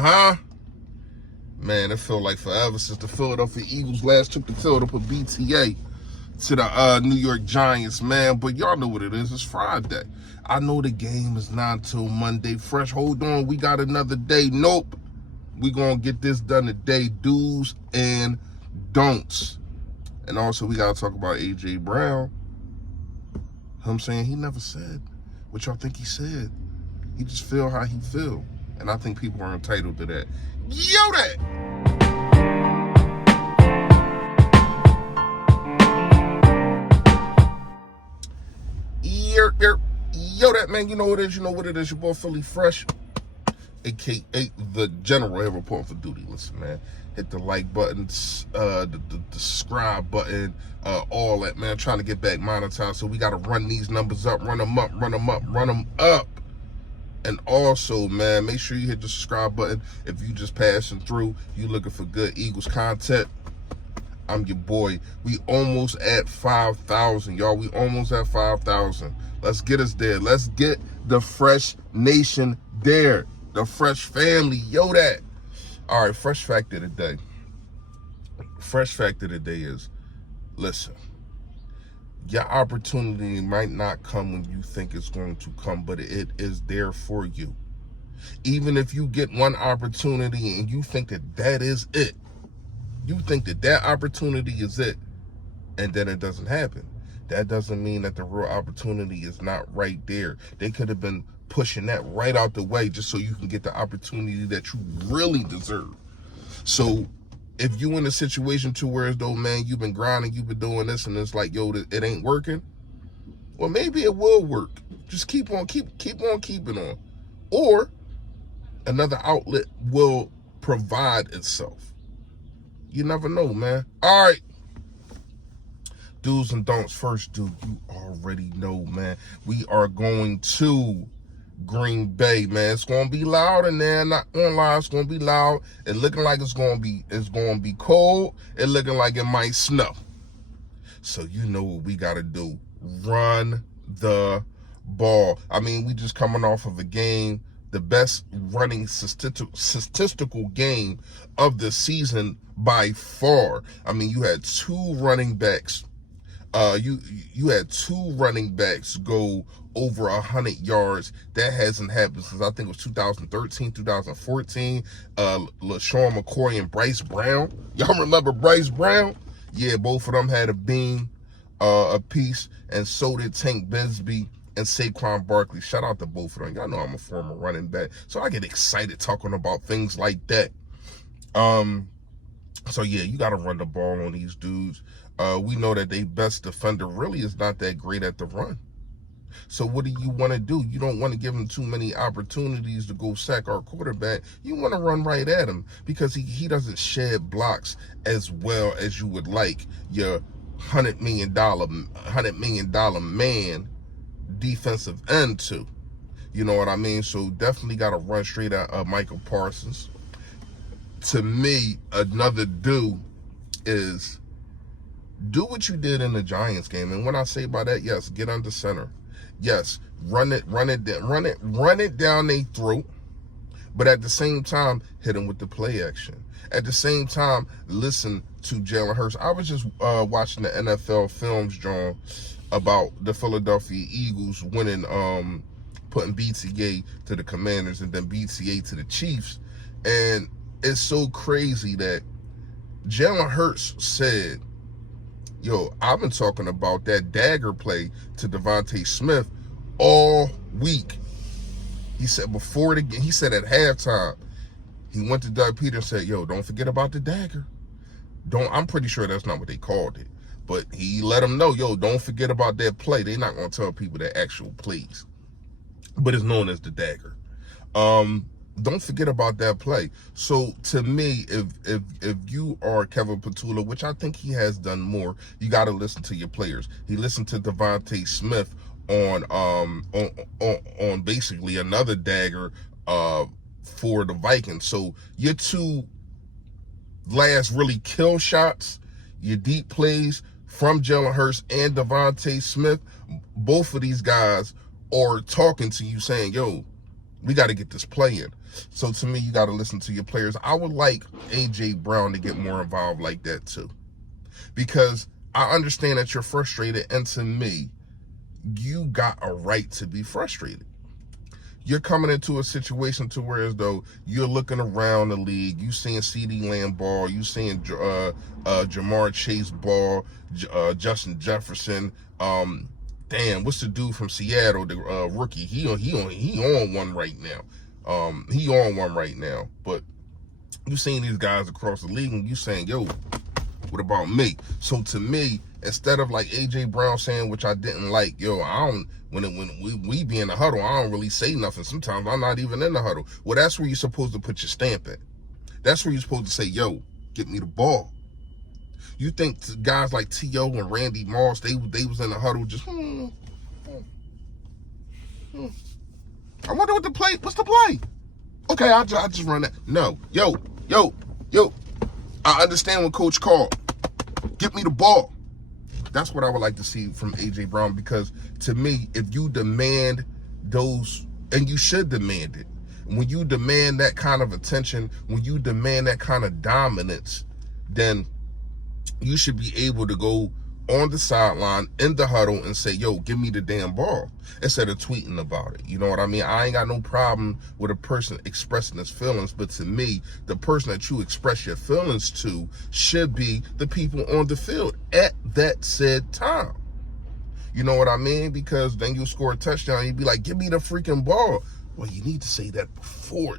Man, it felt like forever since the Philadelphia Eagles last took the field up with BTA to the New York Giants, man. But y'all know what it is. It's Friday. I know the game is not until Monday. Fresh, hold on. We got another day. Nope. We going to get this done today. Do's and don'ts. And also, we got to talk about A.J. Brown. You know what I'm saying? He never said what y'all think he said. He just feel how he feel. And I think people are entitled to that. Yo, that! Yo, that, man. You know what it is. You know what it is. Your boy, Philly Fresh, a.k.a. the General, here reporting for duty. Listen, man. Hit the like buttons, the subscribe button, all that, man. Trying to get back monetized. So we got to run these numbers up, run them up, run them up, run them up. And also, man, make sure you hit the subscribe button if you just passing through. You looking for good Eagles content. I'm your boy. We almost at 5,000, y'all. We almost at 5,000. Let's get us there. Let's get the Fresh Nation there. The Fresh family. Yo, that. All right, fresh fact of the day. Fresh fact of the day is, listen. Your opportunity might not come when you think it's going to come, but it is there for you. Even if you get one opportunity and you think that that is it, you think that that opportunity is it, and then it doesn't happen. That doesn't mean that the real opportunity is not right there. They could have been pushing that right out the way just so you can get the opportunity that you really deserve. So if you in a situation to where as though, man, you've been grinding, you've been doing this, and it's like, yo, it ain't working, well, maybe it will work. Just keep on keeping on. Or another outlet will provide itself. You never know, man. All right. Do's and don'ts. First, dude, you already know, man. We are going to Green Bay, man. It's gonna be loud in there. Not gonna lie, it's gonna be loud. It looking like it's gonna be cold. It looking like it might snow. So you know what we gotta do. Run the ball. I mean, we just coming off of a game, the best running statistical game of the season by far. I mean, you had two running backs. You had two running backs go over 100 yards. That hasn't happened since, I think it was 2013, 2014. LaShawn McCoy and Bryce Brown. Y'all remember Bryce Brown? Yeah, both of them had a beam apiece, and so did Tank Bigsby and Saquon Barkley. Shout out to both of them. Y'all know I'm a former running back, so I get excited talking about things like that. So yeah, you got to run the ball on these dudes. We know that their best defender really is not that great at the run. So what do you want to do? You don't want to give him too many opportunities to go sack our quarterback. You want to run right at him because he doesn't shed blocks as well as you would like your $100 million man defensive end to. You know what I mean? So definitely got to run straight at Michael Parsons. To me, another do is do what you did in the Giants game. And when I say by that, yes, get under center. Yes, run it down their throat. But at the same time, hit them with the play action. At the same time, listen to Jalen Hurts. I was just watching the NFL Films, John, about the Philadelphia Eagles winning, putting BTA to the Commanders and then BTA to the Chiefs. And it's so crazy that Jalen Hurts said, yo, I've been talking about that dagger play to Devontae Smith all week. He said he said at halftime, he went to Doug Peter and said, yo, don't forget about the dagger. I'm pretty sure that's not what they called it. But he let him know, yo, don't forget about that play. They're not going to tell people the actual plays. But it's known as the dagger. Don't forget about that play. So to me, if you are Kevin Patullo, which I think he has done more, you got to listen to your players. He listened to Devontae Smith on basically another dagger for the Vikings. So your two last really kill shots, your deep plays from Jalen Hurts and Devontae Smith, both of these guys are talking to you saying, yo, We got to get this play in. So to me, you got to listen to your players. I would like A.J. Brown to get more involved like that too, because I understand that you're frustrated, and to me, you got a right to be frustrated. You're coming into a situation to where as though you're looking around the league, you seeing CeeDee Lamb ball, you seeing Jamar Chase ball, Justin Jefferson. Damn, what's the dude from Seattle, the rookie? He on one right now. He on one right now. But you seeing these guys across the league, and you saying, yo, what about me? So to me, instead of like A.J. Brown saying, which I didn't like, yo, I don't, when we be in the huddle, I don't really say nothing. Sometimes I'm not even in the huddle. Well, that's where you're supposed to put your stamp at. That's where you're supposed to say, yo, get me the ball. You think guys like T.O. and Randy Moss, they was in the huddle just, I wonder what the play, what's the play? Okay, I just run that. No, yo, I understand what Coach called. Get me the ball. That's what I would like to see from A.J. Brown, because to me, if you demand those, and you should demand it, when you demand that kind of attention, when you demand that kind of dominance, then you should be able to go on the sideline in the huddle and say, yo, give me the damn ball, instead of tweeting about it. You know what I mean? I ain't got no problem with a person expressing his feelings, but to me, the person that you express your feelings to should be the people on the field at that said time. You know what I mean? Because then you'll score a touchdown and you'll be like, give me the freaking ball. Well, you need to say that before.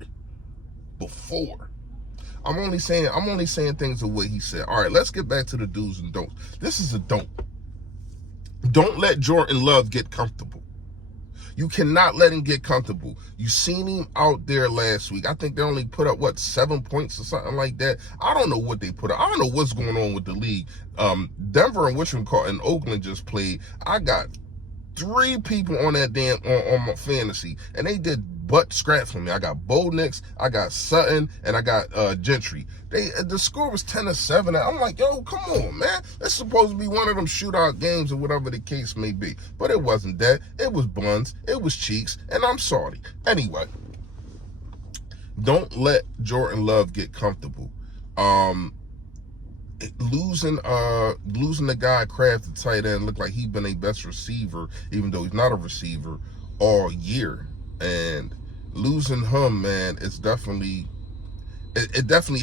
I'm only saying things the way he said. All right, let's get back to the do's and don'ts. This is a don't. Don't let Jordan Love get comfortable. You cannot let him get comfortable. You seen him out there last week. I think they only put up, 7 points or something like that. I don't know what they put up. I don't know what's going on with the league. Denver and whatchamacallit in Oakland just played. I got 3 people on that damn on my fantasy, and they did butt scratch for me. I got Bo Nix, I got Sutton, and I got Gentry. The score was 10-7. I'm like, yo, come on, man. It's supposed to be one of them shootout games or whatever the case may be. But it wasn't that. It was buns, it was cheeks, and I'm sorry. Anyway, don't let Jordan Love get comfortable. Losing the guy Kraft, the tight end, looked like he'd been a best receiver, even though he's not a receiver, all year. And losing him, man, it definitely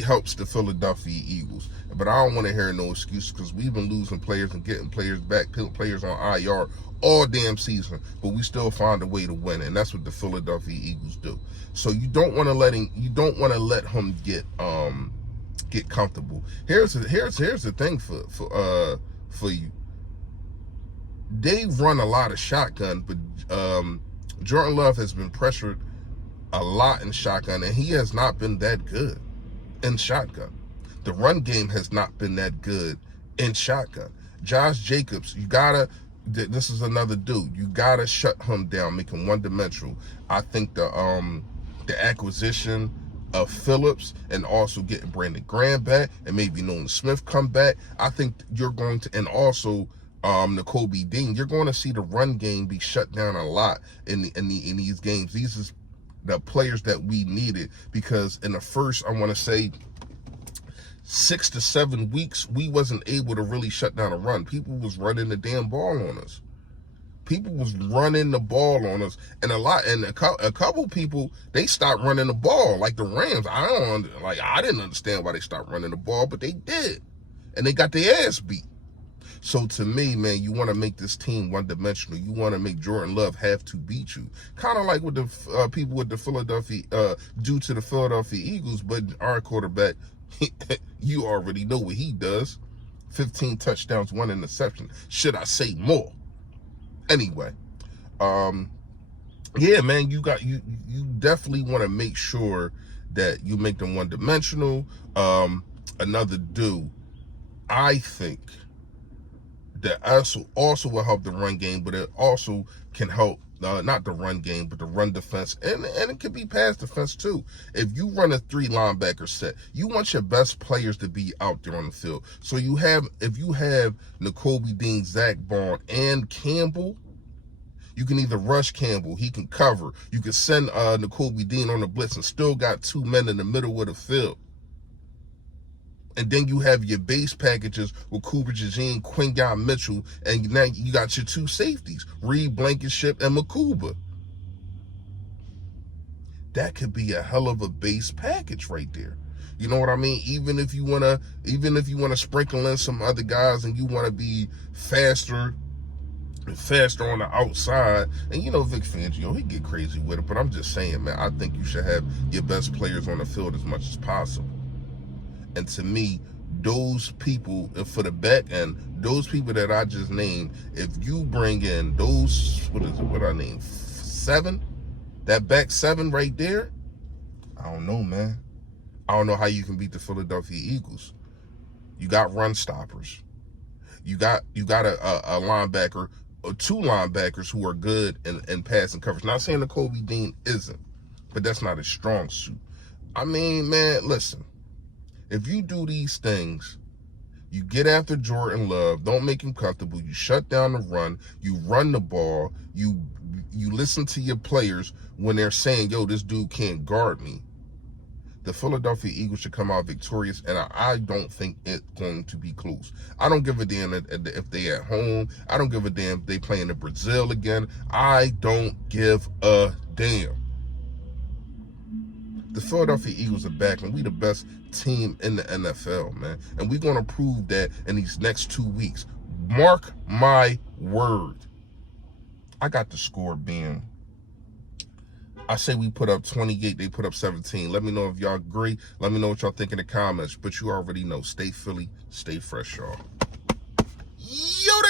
helps the Philadelphia Eagles. But I don't want to hear no excuses, because we've been losing players and getting players back, players on IR all damn season, but we still find a way to win, and that's what the Philadelphia Eagles do. So you don't want to let him get comfortable. Here's the thing for you. They run a lot of shotgun, but Jordan Love has been pressured a lot in shotgun, and he has not been that good in shotgun. The run game has not been that good in shotgun. Josh Jacobs, this is another dude. You gotta shut him down, make him one-dimensional. I think the acquisition of Phillips, and also getting Brandon Graham back, and maybe Nolan Smith come back, I think you're going to, and also Nakobe Dean, you're going to see the run game be shut down a lot in these games. These is the players that we needed, because in the first, I want to say, 6 to 7 weeks, we wasn't able to really shut down a run. People was running the damn ball on us. People was running the ball on us, and a couple people, they stopped running the ball, like the Rams. I didn't understand why they stopped running the ball, but they did, and they got their ass beat. So to me, man, you want to make this team one-dimensional. You want to make Jordan Love have to beat you, kind of like what the people with the Philadelphia do to the Philadelphia Eagles. But our quarterback, you already know what he does: 15 touchdowns, 1 interception. Should I say more? Anyway, yeah, man, you definitely want to make sure that you make them one-dimensional. Another dude, I think, that also will help the run game, but it also can help not the run game, but the run defense, and it can be pass defense too. If you run a 3 linebacker set, you want your best players to be out there on the field. So if you have Nakobe Dean, Zach Bond, and Campbell, You can either rush Campbell, he can cover. You can send Nakobe Dean on the blitz and still got 2 men in the middle of the field. And then you have your base packages with Cooper DeJean, Quinyon Mitchell, and now you got your 2 safeties, Reed Blankenship and Makuba. That could be a hell of a base package right there. You know what I mean? Even if you wanna sprinkle in some other guys and you wanna be faster on the outside, and you know Vic Fangio, he get crazy with it, but I'm just saying, man, I think you should have your best players on the field as much as possible. And to me, those people, for the back end, those people that I just named, if you bring in those, what I named, 7, that back 7 right there, I don't know, man. I don't know how you can beat the Philadelphia Eagles. You got run stoppers. You got a linebacker, or 2 linebackers who are good in passing coverage. Not saying Nakobe Dean isn't, but that's not his strong suit. I mean, man, listen. If you do these things, you get after Jordan Love, don't make him comfortable, you shut down the run, you run the ball, you listen to your players when they're saying, yo, this dude can't guard me, the Philadelphia Eagles should come out victorious, and I don't think it's going to be close. I don't give a damn if they at home. I don't give a damn if they playing in Brazil again. I don't give a damn. The Philadelphia Eagles are back, and we the best team in the NFL, man. And we're going to prove that in these next 2 weeks. Mark my word. I got the score being, I say we put up 28, they put up 17. Let me know if y'all agree. Let me know what y'all think in the comments. But you already know. Stay Philly, stay fresh, y'all. Yo,